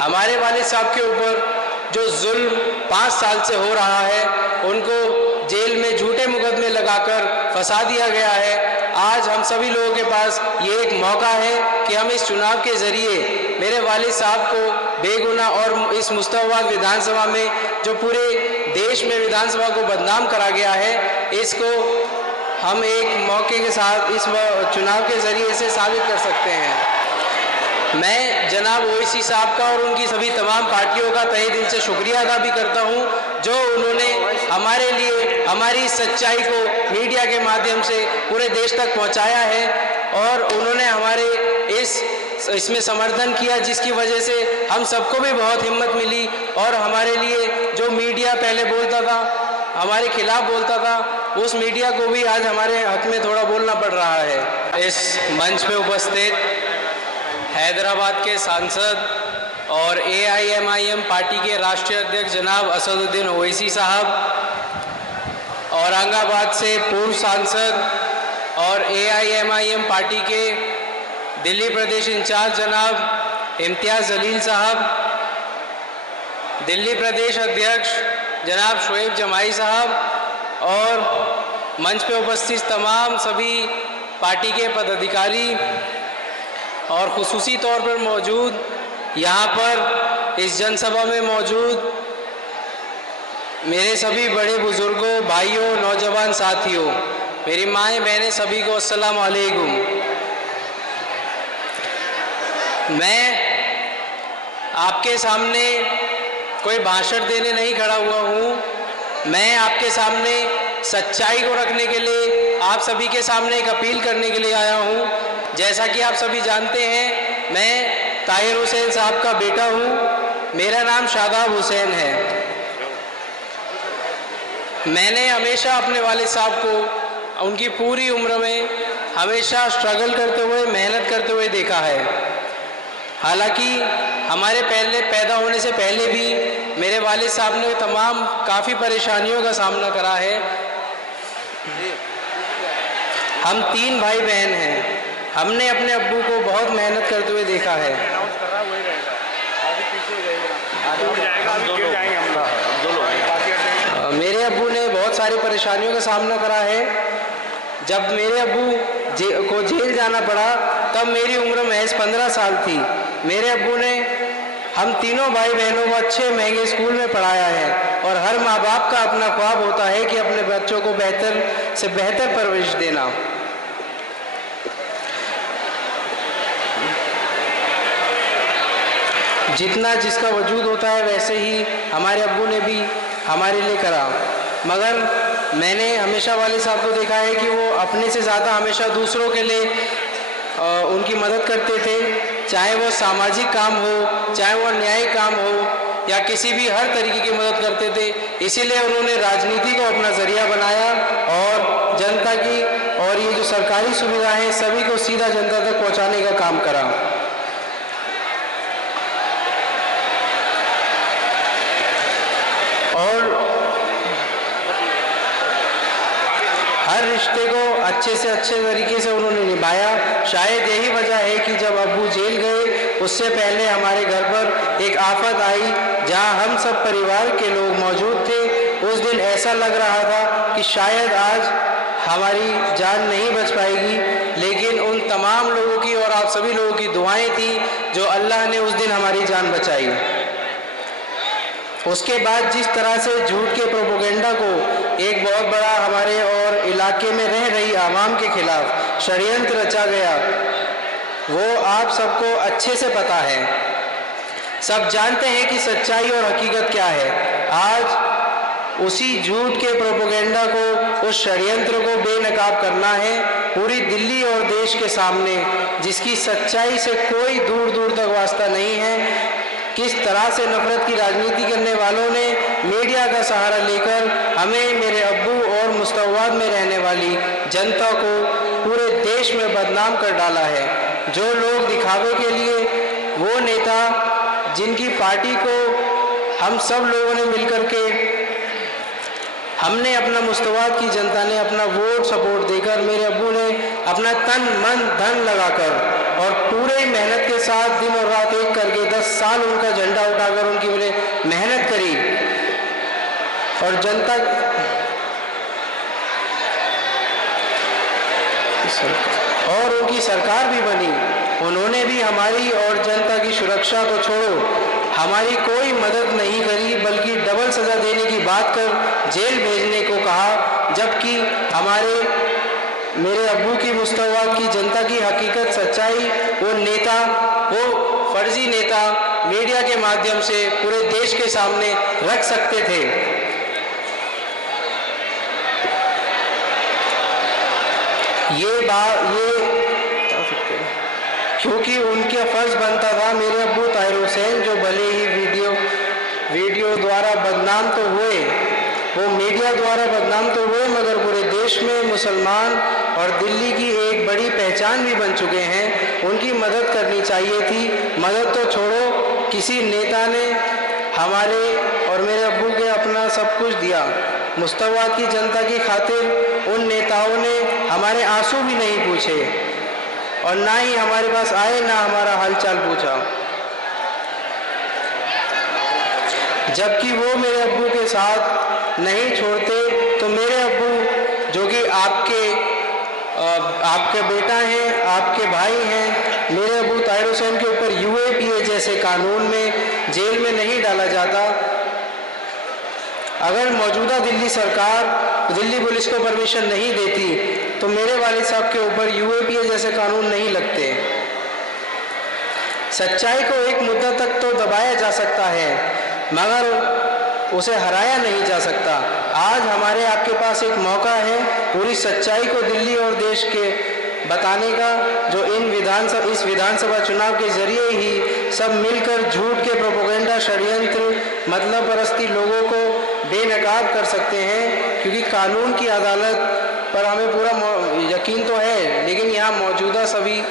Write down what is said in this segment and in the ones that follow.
हमारे वालिद साहब के ऊपर जो जुल्म 5 साल से हो रहा है, उनको जेल में झूठे मुकदमे लगाकर फंसा दिया गया है। आज हम सभी लोगों के पास ये एक मौका है कि हम इस चुनाव के ज़रिए मेरे वालिद साहब को बेगुनाह और इस मुस्तफाबाद विधानसभा में जो पूरे देश में विधानसभा को बदनाम करा गया है, इसको हम एक मौके के साथ इस चुनाव के ज़रिए से साबित कर सकते हैं। मैं जनाब ओवैसी साहब का और उनकी सभी तमाम पार्टियों का तहे दिल से शुक्रिया अदा भी करता हूं, जो उन्होंने हमारे लिए हमारी सच्चाई को मीडिया के माध्यम से पूरे देश तक पहुंचाया है और उन्होंने हमारे इसमें समर्थन किया, जिसकी वजह से हम सबको भी बहुत हिम्मत मिली और हमारे लिए जो मीडिया पहले बोलता था, हमारे खिलाफ बोलता था, उस मीडिया को भी आज हमारे हक में थोड़ा बोलना पड़ रहा है। इस मंच पे उपस्थित हैदराबाद के सांसद और AIMIM पार्टी के राष्ट्रीय अध्यक्ष जनाब असदुद्दीन ओवैसी साहब, औरंगाबाद से पूर्व सांसद और AIMIM पार्टी के दिल्ली प्रदेश इंचार्ज जनाब इम्तियाज़ जलील साहब, दिल्ली प्रदेश अध्यक्ष जनाब शोएब जमाई साहब और मंच पे उपस्थित तमाम सभी पार्टी के पदाधिकारी और खुसूसी तौर पर मौजूद यहाँ पर इस जनसभा में मौजूद मेरे सभी बड़े बुजुर्गों, भाइयों, नौजवान साथियों, मेरी माएँ बहनें, सभी को अस्सलाम वालेकुम। मैं आपके सामने कोई भाषण देने नहीं खड़ा हुआ हूँ। मैं आपके सामने सच्चाई को रखने के लिए, आप सभी के सामने एक अपील करने के लिए आया हूँ। जैसा कि आप सभी जानते हैं, मैं ताहिर हुसैन साहब का बेटा हूँ। मेरा नाम शादाब हुसैन है। मैंने हमेशा अपने वालिद साहब को उनकी पूरी उम्र में हमेशा स्ट्रगल करते हुए, मेहनत करते हुए देखा है। हालांकि हमारे पहले पैदा होने से पहले भी मेरे वालिद साहब ने तमाम काफ़ी परेशानियों का सामना करा है। हम 3 भाई बहन हैं। हमने अपने अब्बू को बहुत मेहनत करते हुए देखा है। मेरे अब्बू ने बहुत सारी परेशानियों का सामना करा है। जब मेरे अब्बू को जेल जाना पड़ा, तब मेरी उम्र महज 15 साल थी। मेरे अब्बू ने हम तीनों भाई बहनों को अच्छे महंगे स्कूल में पढ़ाया है और हर माँ बाप का अपना ख्वाब होता है कि अपने बच्चों को बेहतर से बेहतर परवरिश देना। जितना जिसका वजूद होता है, वैसे ही हमारे अब्बू ने भी हमारे लिए करा। मगर मैंने हमेशा वालिद साहब को देखा है कि वो अपने से ज़्यादा हमेशा दूसरों के लिए उनकी मदद करते थे, चाहे वो सामाजिक काम हो, चाहे वो न्यायिक काम हो या किसी भी हर तरीके की मदद करते थे। इसीलिए उन्होंने राजनीति को अपना ज़रिया बनाया और जनता की और ये जो सरकारी सुविधाएं सभी को सीधा जनता तक पहुंचाने का काम करा। और हर रिश्ते को अच्छे से अच्छे तरीके से उन्होंने निभाया। शायद यही वजह है कि जब अब्बू जेल गए, उससे पहले हमारे घर पर एक आफत आई जहां हम सब परिवार के लोग मौजूद थे। उस दिन ऐसा लग रहा था कि शायद आज हमारी जान नहीं बच पाएगी, लेकिन उन तमाम लोगों की और आप सभी लोगों की दुआएं थी जो अल्लाह ने उस दिन हमारी जान बचाई। उसके बाद जिस तरह से झूठ के प्रोपेगेंडा को एक बहुत बड़ा हमारे और इलाके में रह रही आवाम के खिलाफ षड्यंत्र रचा गया, वो आप सबको अच्छे से पता है। सब जानते हैं कि सच्चाई और हकीकत क्या है। आज उसी झूठ के प्रोपेगेंडा को, उस षड्यंत्र को बेनकाब करना है पूरी दिल्ली और देश के सामने, जिसकी सच्चाई से कोई दूर दूर तक वास्ता नहीं है। किस तरह से नफरत की राजनीति करने वालों ने मीडिया का सहारा लेकर हमें, मेरे अब्बू और मुस्तफाबाद में रहने वाली जनता को पूरे देश में बदनाम कर डाला है। जो लोग दिखावे के लिए, वो नेता जिनकी पार्टी को हम सब लोगों ने मिलकर के, हमने अपना मुस्तफाबाद की जनता ने अपना वोट सपोर्ट देकर, मेरे अब्बू ने अपना तन मन धन लगाकर और पूरे मेहनत के साथ दिन और रात एक करके 10 साल उनका झंडा और जनता और उनकी सरकार भी बनी, उन्होंने भी हमारी और जनता की सुरक्षा को छोड़ो हमारी कोई मदद नहीं करी, बल्कि डबल सजा देने की बात कर जेल भेजने को कहा, जबकि मेरे अब्बू की मुस्तवाद की जनता की हकीकत सच्चाई वो फर्जी नेता मीडिया के माध्यम से पूरे देश के सामने रख सकते थे। क्योंकि उनका फर्ज बनता था। मेरे अब्बू ताहिर हुसैन जो भले ही वीडियो द्वारा बदनाम तो हुए, वो मीडिया द्वारा बदनाम तो हुए, मगर पूरे देश में मुसलमान और दिल्ली की एक बड़ी पहचान भी बन चुके हैं। उनकी मदद करनी चाहिए थी। मदद तो छोड़ो, किसी नेता ने हमारे और मेरे अब्बू के अपना सब कुछ दिया। मुस्तवाद की जनता की खातिर उन नेताओं ने हमारे आंसू भी नहीं पूछे और ना ही हमारे पास आए, ना हमारा हालचाल पूछा। जबकि वो मेरे अब्बू के साथ नहीं छोड़ते तो मेरे अब्बू जो कि आपके बेटा हैं, आपके भाई हैं, मेरे अब्बू ताहिर हुसैन के ऊपर UAPA जैसे कानून में जेल में नहीं डाला जाता। अगर मौजूदा दिल्ली सरकार दिल्ली पुलिस को परमिशन नहीं देती तो मेरे वालिद साहब के ऊपर UAPA जैसे कानून नहीं लगते। सच्चाई को एक मुद्दा तक तो दबाया जा सकता है, मगर उसे हराया नहीं जा सकता। आज हमारे आपके पास एक मौका है पूरी सच्चाई को दिल्ली और देश के बताने का, जो इस विधानसभा चुनाव के जरिए ही सब मिलकर झूठ के प्रोपेगेंडा, षड्यंत्र, मतलब परस्ती लोगों को बेनकाब कर सकते हैं। क्योंकि कानून की अदालत पर हमें पूरा यकीन तो है, लेकिन यहाँ मौजूदा सभी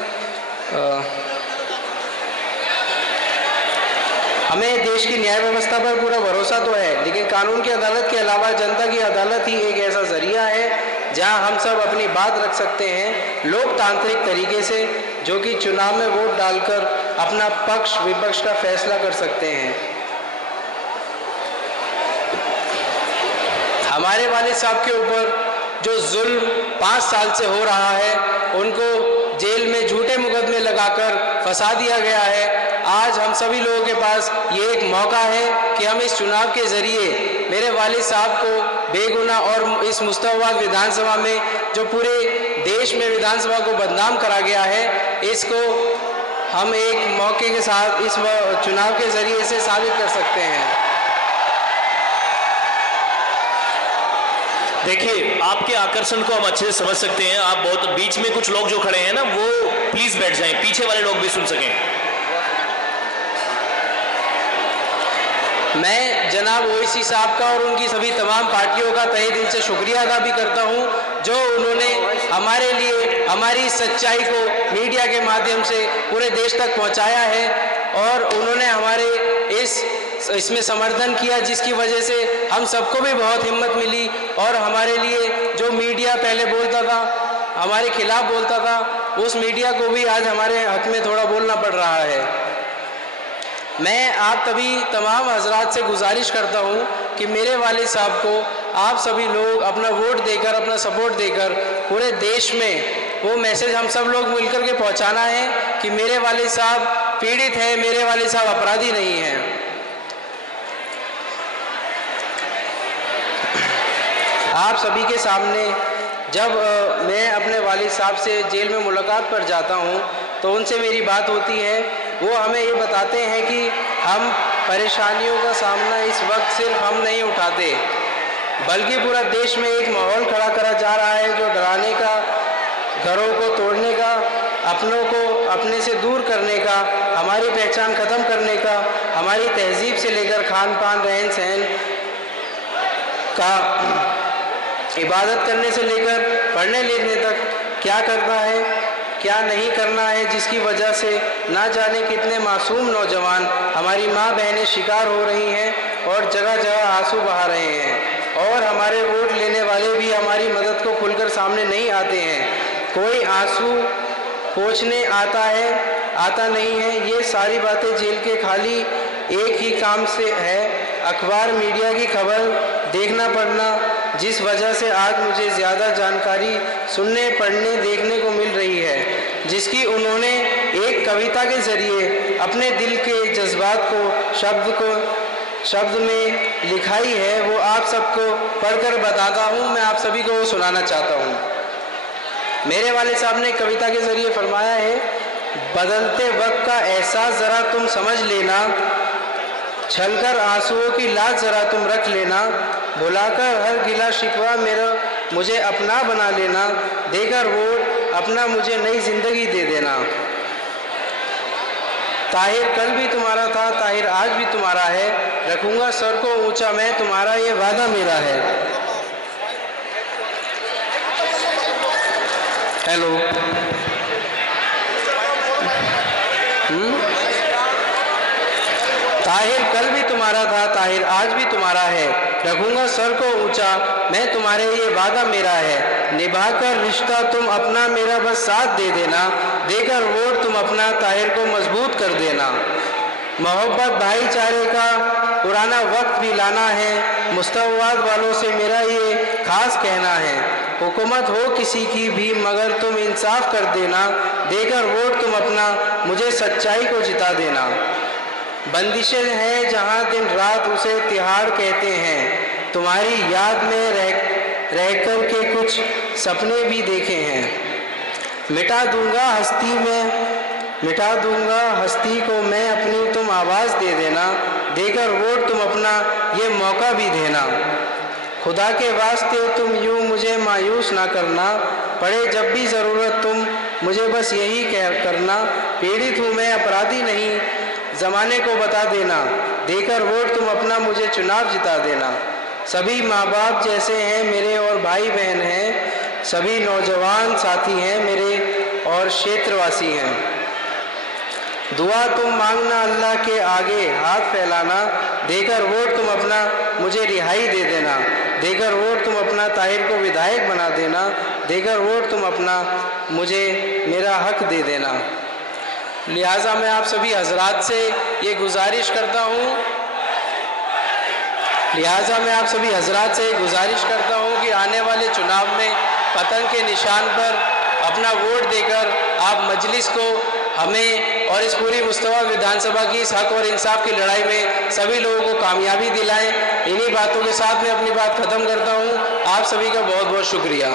हमें देश की न्याय व्यवस्था पर पूरा भरोसा तो है, लेकिन कानून की अदालत के अलावा जनता की अदालत ही एक ऐसा जरिया है जहां हम सब अपनी बात रख सकते हैं लोकतांत्रिक तरीके से, जो कि चुनाव में वोट डालकर अपना पक्ष विपक्ष का फैसला कर सकते हैं। हमारे वालिद साहब के ऊपर जो जुल्म 5 साल से हो रहा है, उनको जेल में झूठे मुकदमे लगाकर फंसा दिया गया है। आज हम सभी लोगों के पास ये एक मौका है कि हम इस चुनाव के जरिए मेरे वालिद साहब को बेगुनाह और इस मुस्तवाद विधानसभा में जो पूरे देश में विधानसभा को बदनाम करा गया है, इसको हम एक मौके के साथ इस चुनाव के जरिए से साबित कर सकते हैं। देखिए, आपके आकर्षण को हम अच्छे से समझ सकते हैं। आप बहुत बीच में कुछ लोग जो खड़े हैं ना, वो प्लीज बैठ जाएं, पीछे वाले लोग भी सुन सकें। मैं जनाब ओवैसी साहब का और उनकी सभी तमाम पार्टियों का तहे दिल से शुक्रिया अदा भी करता हूं, जो उन्होंने हमारे लिए हमारी सच्चाई को मीडिया के माध्यम से पूरे देश तक पहुंचाया है और उन्होंने हमारे इसमें समर्थन किया, जिसकी वजह से हम सबको भी बहुत हिम्मत मिली और हमारे लिए जो मीडिया पहले बोलता था, हमारे खिलाफ बोलता था, उस मीडिया को भी आज हमारे हक में थोड़ा बोलना पड़ रहा है। मैं आप तमाम हजरात से गुजारिश करता हूं कि मेरे वालिद साहब को आप सभी लोग अपना वोट देकर, अपना सपोर्ट देकर पूरे देश में वो मैसेज हम सब लोग मिलकर के पहुंचाना है कि मेरे वालिद साहब पीड़ित हैं, मेरे वालिद साहब अपराधी नहीं हैं। आप सभी के सामने जब मैं अपने वालिद साहब से जेल में मुलाकात पर जाता हूं तो उनसे मेरी बात होती है। वो हमें ये बताते हैं कि हम परेशानियों का सामना इस वक्त सिर्फ हम नहीं उठाते, बल्कि पूरा देश में एक माहौल खड़ा करा जा रहा है जो डराने का, घरों को तोड़ने का, अपनों को अपने से दूर करने का, हमारी पहचान ख़त्म करने का, हमारी तहजीब से लेकर खान पान, रहन सहन का, इबादत करने से लेकर पढ़ने लिखने तक क्या करना है, क्या नहीं करना है, जिसकी वजह से ना जाने कितने मासूम नौजवान, हमारी माँ बहनें शिकार हो रही हैं और जगह जगह आंसू बहा रहे हैं। और हमारे वोट लेने वाले भी हमारी मदद को खुलकर सामने नहीं आते हैं। कोई आंसू पोंछने आता नहीं है। ये सारी बातें जेल के खाली एक ही काम से है, अखबार मीडिया की खबर देखना पड़ना, जिस वजह से आज मुझे ज़्यादा जानकारी सुनने, पढ़ने, देखने को मिल रही है, जिसकी उन्होंने एक कविता के ज़रिए अपने दिल के जज्बात को शब्द में लिखाई है, वो आप सबको पढ़कर बताता हूँ। मैं आप सभी को वो सुनाना चाहता हूँ। मेरे वाले साहब ने कविता के ज़रिए फरमाया है, बदलते वक्त का एहसास ज़रा तुम समझ लेना, छलकर आंसुओं की लाज ज़रा तुम रख लेना, भुलाकर हर गिला शिकवा मेरा मुझे अपना बना लेना, देकर वोट अपना मुझे नई ज़िंदगी दे देना। ताहिर कल भी तुम्हारा था, ताहिर आज भी तुम्हारा है, रखूंगा सर को ऊंचा मैं, तुम्हारा ये वादा मेरा है। हेलो, ताहिर कल भी तुम्हारा था, ताहिर आज भी तुम्हारा है, रखूंगा सर को ऊंचा मैं, तुम्हारे ये वादा मेरा है। निभाकर रिश्ता तुम अपना मेरा बस साथ दे देना, देकर वोट तुम अपना ताहिर को मजबूत कर देना। मोहब्बत भाईचारे का पुराना वक्त भी लाना है, मुस्तवाद वालों से मेरा ये खास कहना है। हुकूमत हो किसी की भी मगर तुम इंसाफ कर देना, देकर वोट तुम अपना मुझे सच्चाई को जिता देना। बंदिशें हैं जहां दिन रात उसे तिहाड़ कहते हैं, तुम्हारी याद में रह कर के कुछ सपने भी देखे हैं। मिटा दूंगा हस्ती को मैं अपनी, तुम आवाज़ दे देना, देकर वोट तुम अपना ये मौका भी देना। खुदा के वास्ते तुम यूं मुझे मायूस ना करना, पड़े जब भी ज़रूरत तुम मुझे बस यही कह करना। पीड़ित हूँ मैं, अपराधी नहीं, ज़माने को बता देना, देकर वोट तुम अपना मुझे चुनाव जिता देना। सभी माँ बाप जैसे हैं मेरे और भाई बहन हैं, सभी नौजवान साथी हैं मेरे और क्षेत्रवासी हैं। दुआ तुम मांगना अल्लाह के आगे हाथ फैलाना, देकर वोट तुम अपना मुझे रिहाई दे देना, देकर वोट तुम अपना ताहिर को विधायक बना देना, देकर वोट तुम अपना मुझे मेरा हक दे देना। लिहाजा मैं आप सभी हजरात से ये गुजारिश करता हूँ कि आने वाले चुनाव में पतंग के निशान पर अपना वोट देकर आप मजलिस को, हमें और इस पूरी मुस्तवा विधानसभा की इस हक और इंसाफ की लड़ाई में सभी लोगों को कामयाबी दिलाएं। इन्हीं बातों के साथ मैं अपनी बात ख़त्म करता हूँ। आप सभी का बहुत बहुत शुक्रिया।